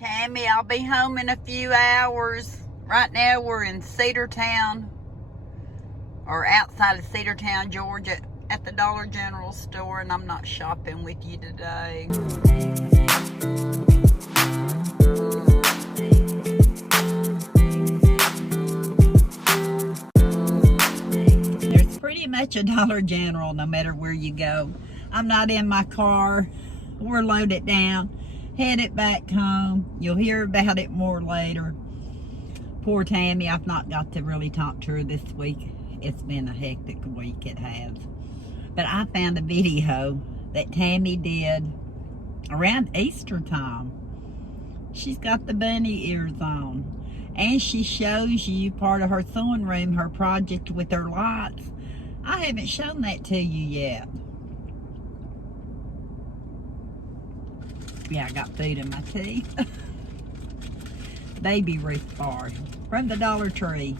Tammy, I'll be home in a few hours. Right now we're in Cedartown, or outside of Cedartown, Georgia, at the Dollar General store, and I'm not shopping with you today. There's pretty much a Dollar General no matter where you go. I'm not in my car. We're loaded down, headed back home. You'll hear about it more later. Poor Tammy, I've not got to really talk to her this week. It's been a hectic week, it has. But I found a video that Tammy did around Easter time. She's got the bunny ears on. And she shows you part of her sewing room, her project with her lights. I haven't shown that to you yet. Yeah, I got food in my teeth. Baby Ruth bar from the Dollar Tree.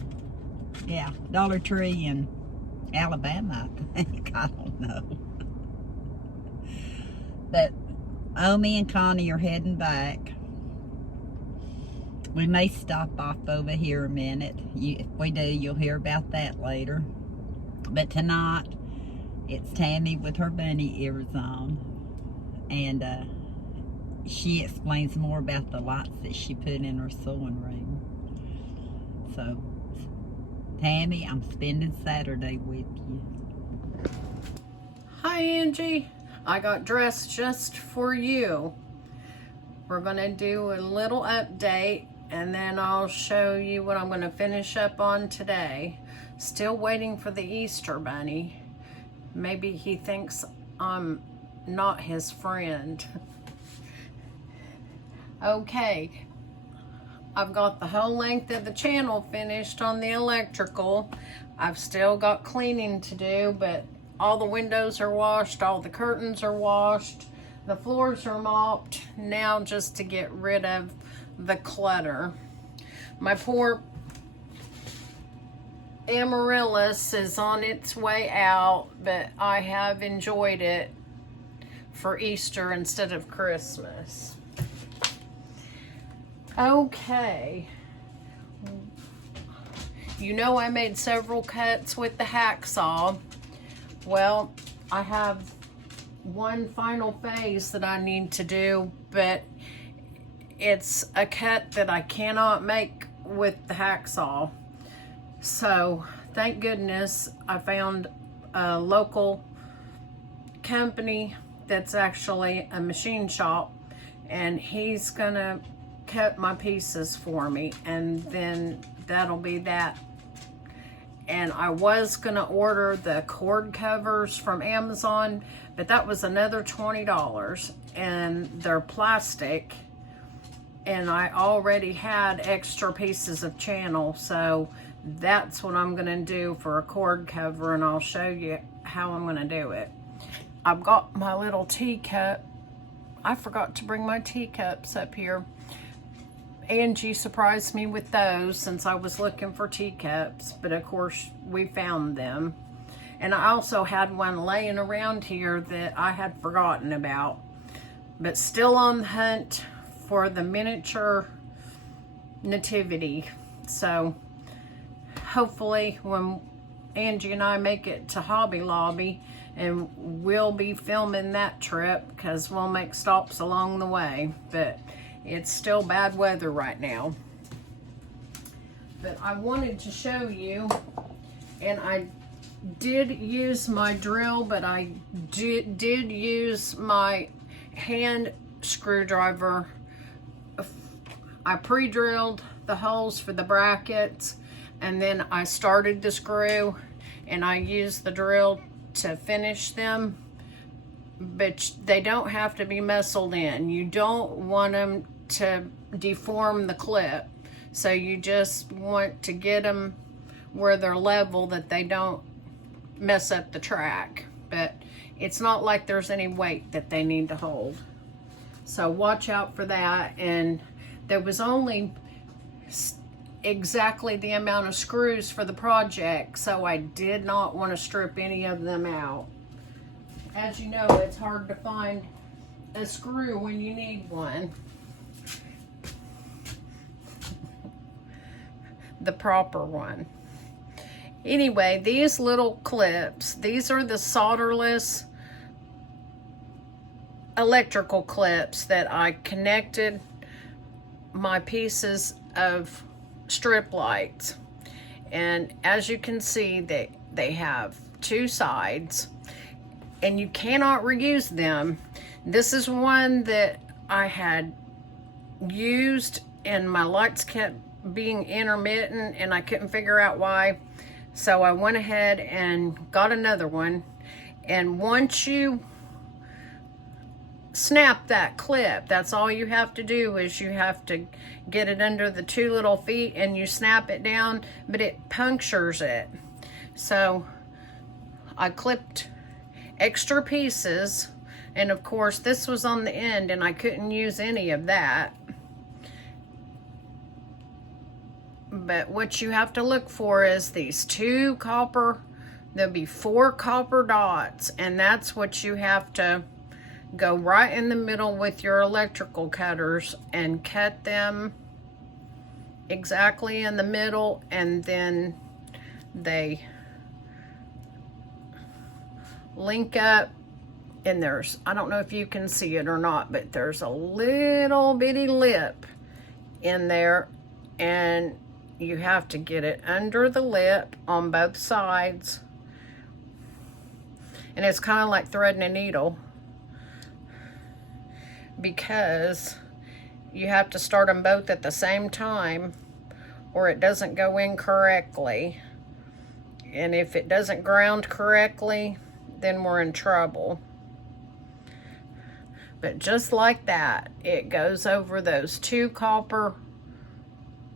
Yeah, Dollar Tree in Alabama, I think. I don't know. But Omi and Connie are heading back. We may stop off over here a minute. If we do, you'll hear about that later. But tonight, it's Tammy with her bunny ears on. And she explains more about the lights that she put in her sewing room. So, Tammy, I'm spending Saturday with you. Hi, Angie. I got dressed just for you. We're going to do a little update, and then I'll show you what I'm going to finish up on today. Still waiting for the Easter bunny. Maybe he thinks I'm not his friend. Okay, I've got the whole length of the channel finished on the electrical. I've still got cleaning to do, but all the windows are washed, all the curtains are washed, the floors are mopped. Now just to get rid of the clutter. My poor amaryllis is on its way out, but I have enjoyed it for Easter instead of Christmas. Okay, you know I made several cuts with the hacksaw. Well, I have one final phase that I need to do, but it's a cut that I cannot make with the hacksaw. So thank goodness I found a local company that's actually a machine shop, and he's gonna cut my pieces for me, and then that'll be that. And I was gonna order the cord covers from Amazon, but that was another $20, and they're plastic, and I already had extra pieces of channel, so that's what I'm gonna do for a cord cover, and I'll show you how I'm gonna do it. I've got my little teacup. I forgot to bring my teacups up here. Angie surprised me with those since I was looking for teacups, but of course we found them. And I also had one laying around here that I had forgotten about, but still on the hunt for the miniature nativity. So hopefully when Angie and I make it to Hobby Lobby, and we'll be filming that trip because we'll make stops along the way, but it's still bad weather right now. But I wanted to show you, and I did use my drill, but I did use my hand screwdriver. I pre-drilled the holes for the brackets, and then I started the screw, and I used the drill to finish them. But they don't have to be muscled in. You don't want them to deform the clip. So you just want to get them where they're level, that they don't mess up the track. But it's not like there's any weight that they need to hold. So watch out for that. And there was only exactly the amount of screws for the project, so I did not want to strip any of them out. As you know, it's hard to find a screw when you need one. the proper one. Anyway, these little clips, these are the solderless electrical clips that I connected my pieces of strip lights. And as you can see, they have two sides and you cannot reuse them. This is one that I had used and my lights kept being intermittent and I couldn't figure out why. So I went ahead and got another one. And once you snap that clip, that's all you have to do, is you have to get it under the two little feet and you snap it down, but it punctures it. So I clipped extra pieces, and of course this was on the end and I couldn't use any of that. But what you have to look for is these two copper, there'll be 4 copper dots, and that's what you have to go right in the middle with your electrical cutters and cut them exactly in the middle, and then they link up. And there's, I don't know if you can see it or not, but there's a little bitty lip in there, and you have to get it under the lip on both sides. And it's kind of like threading a needle, because you have to start them both at the same time or it doesn't go in correctly. And if it doesn't ground correctly, then we're in trouble. But just like that, it goes over those 2 copper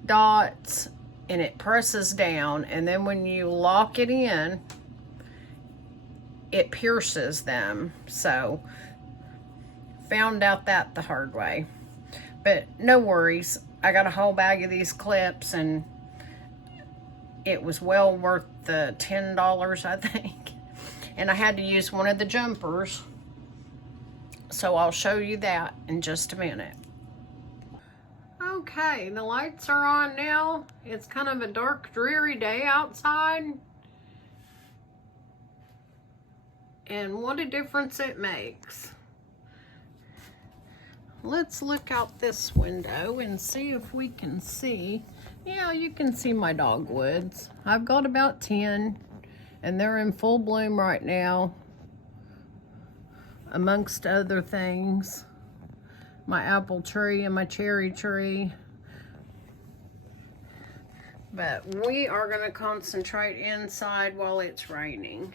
dots and it presses down, and then when you lock it in, it pierces them. So found out that the hard way, but no worries. I got a whole bag of these clips and it was well worth the $10, I think. And I had to use one of the jumpers, so I'll show you that in just a minute. Okay, the lights are on now. It's kind of a dark, dreary day outside. And what a difference it makes. Let's look out this window and see if we can see. Yeah, you can see my dogwoods. I've got about 10, and they're in full bloom right now, amongst other things. My apple tree and my cherry tree. But we are going to concentrate inside while it's raining.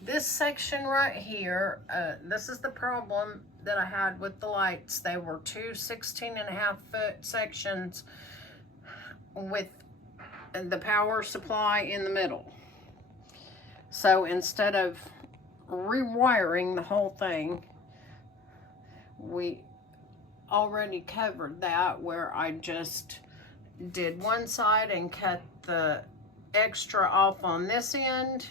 This section right here, this is the problem that I had with the lights. They were 2 16.5-foot sections with the power supply in the middle. So instead of rewiring the whole thing, we already covered that, where I just did one side and cut the extra off on this end,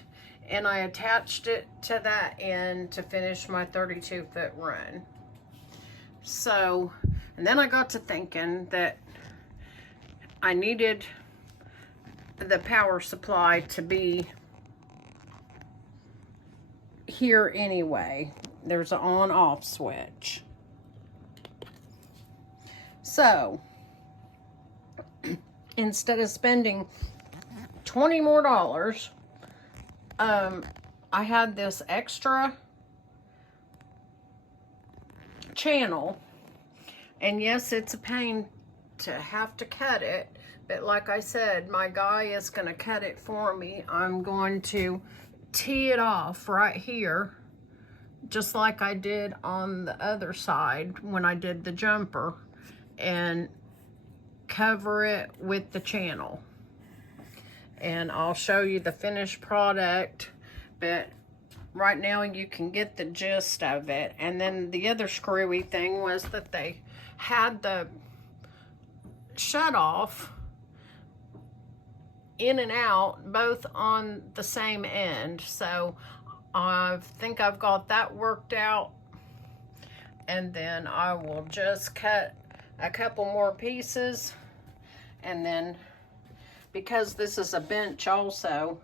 and I attached it to that end to finish my 32-foot run. So, and then I got to thinking that I needed the power supply to be here anyway. There's an on-off switch. So, instead of spending $20 more, I had this extra channel, and yes, it's a pain to have to cut it, but like I said, my guy is going to cut it for me. I'm going to tee it off right here, just like I did on the other side when I did the jumper, and cover it with the channel. And I'll show you the finished product, but right now you can get the gist of it. And then the other screwy thing was that they had the shut off in and out both on the same end. So I think I've got that worked out, and then I will just cut a couple more pieces and then because this is a bench also,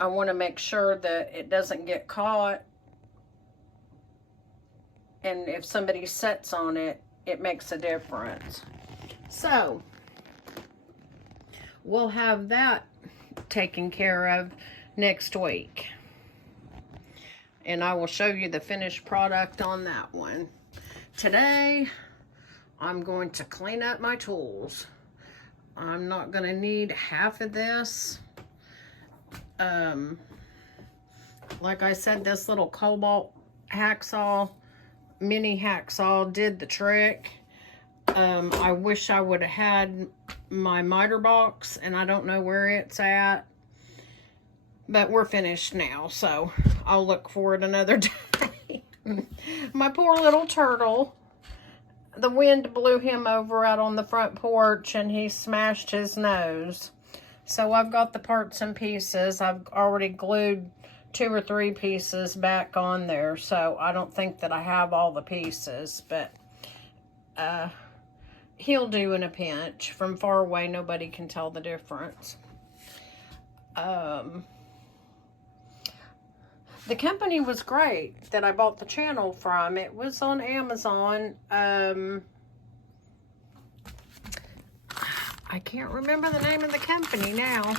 I want to make sure that it doesn't get caught. And if somebody sits on it, it makes a difference. So, we'll have that taken care of next week. And I will show you the finished product on that one. Today, I'm going to clean up my tools. I'm not going to need half of this. Like I said, this little cobalt hacksaw, mini hacksaw, did the trick. I wish I would have had my miter box, and I don't know where it's at. But we're finished now, so I'll look for it another day. My poor little turtle. The wind blew him over out on the front porch, and he smashed his nose. So I've got the parts and pieces. I've already glued 2 or 3 pieces back on there, so I don't think that I have all the pieces, but he'll do in a pinch. From far away, nobody can tell the difference. The company was great that I bought the channel from. It was on Amazon. I can't remember the name of the company now.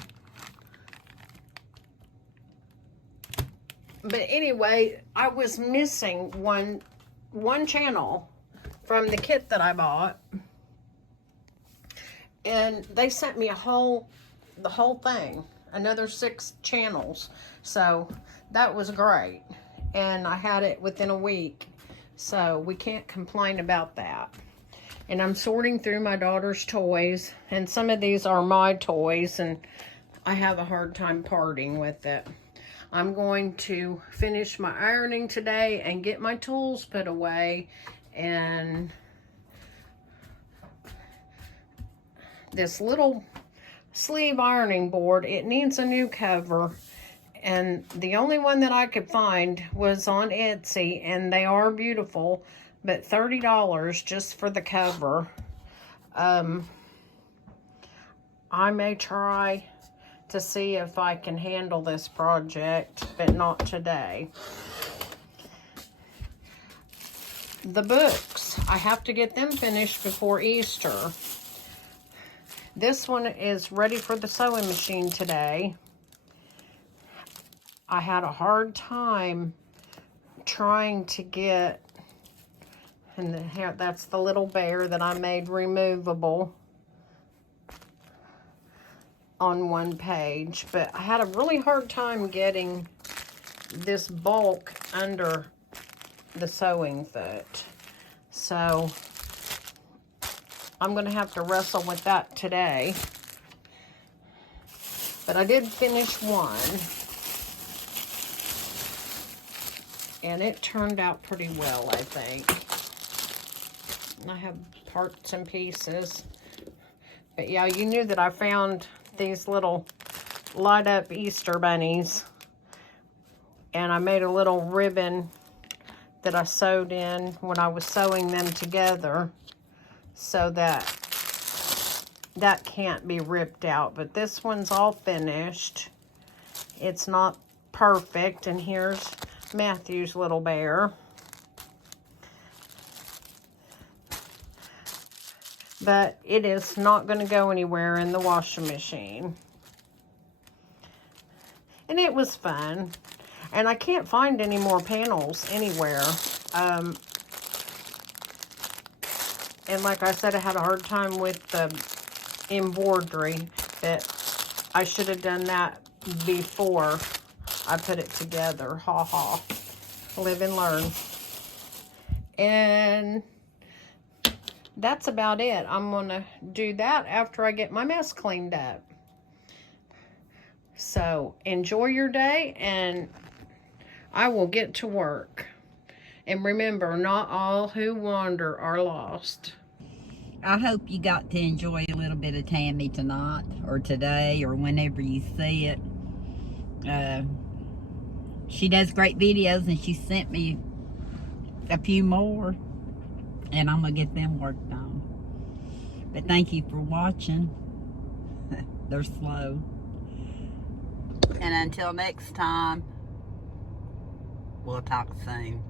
But anyway, I was missing one channel from the kit that I bought. And they sent me the whole thing. Another 6 channels. So that was great. And I had it within a week. So we can't complain about that. And I'm sorting through my daughter's toys. And some of these are my toys. And I have a hard time parting with it. I'm going to finish my ironing today and get my tools put away. And this little sleeve ironing board, it needs a new cover, and the only one that I could find was on Etsy, and they are beautiful, but $30 just for the cover. I may try to see if I can handle this project, but not today. The books, I have to get them finished before Easter. This one is ready for the sewing machine today. I had a hard time trying to get, and that's the little bear that I made removable on one page, but I had a really hard time getting this bulk under the sewing foot. So I'm going to have to wrestle with that today. But I did finish one. And it turned out pretty well, I think. I have parts and pieces. But yeah, you knew that I found these little light up Easter bunnies. And I made a little ribbon that I sewed in when I was sewing them together, so that can't be ripped out. But this one's all finished. It's not perfect. And here's Matthew's little bear. But it is not going to go anywhere in the washing machine. And it was fun. And I can't find any more panels anywhere. And like I said, I had a hard time with the embroidery. But I should have done that before I put it together. Ha ha. Live and learn. And that's about it. I'm going to do that after I get my mess cleaned up. So enjoy your day, and I will get to work. And remember, not all who wander are lost. I hope you got to enjoy a little bit of Tammy tonight, or today, or whenever you see it. She does great videos, and she sent me a few more, and I'm going to get them worked on. But thank you for watching. They're slow. And until next time, we'll talk soon.